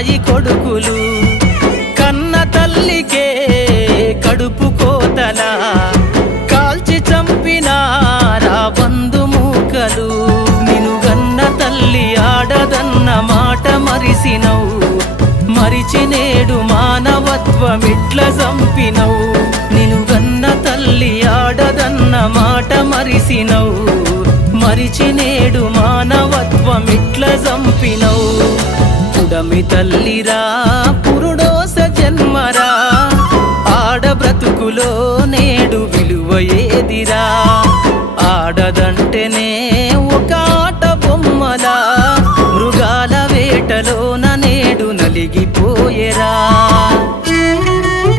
కసాయి కొడుకులు కన్న తల్లికే కడుపు కోతలా కాల్చి చంపినారా బంధుమూకలు నిన్ను గన్న తల్లి ఆడదన్న మాట మరిసినవు మరిచి నేడు మానవత్వమిట్ల చంపినవు నిన్ను గన్న తల్లి ఆడదన్న మాట మరిసినవు మరిచి నేడు మానవత్వమిట్ల చంపినవు పుడమి తల్లిరా పురుడోస జన్మరా ఆడ బ్రతుకులో నేడు విలువ ఏదిరా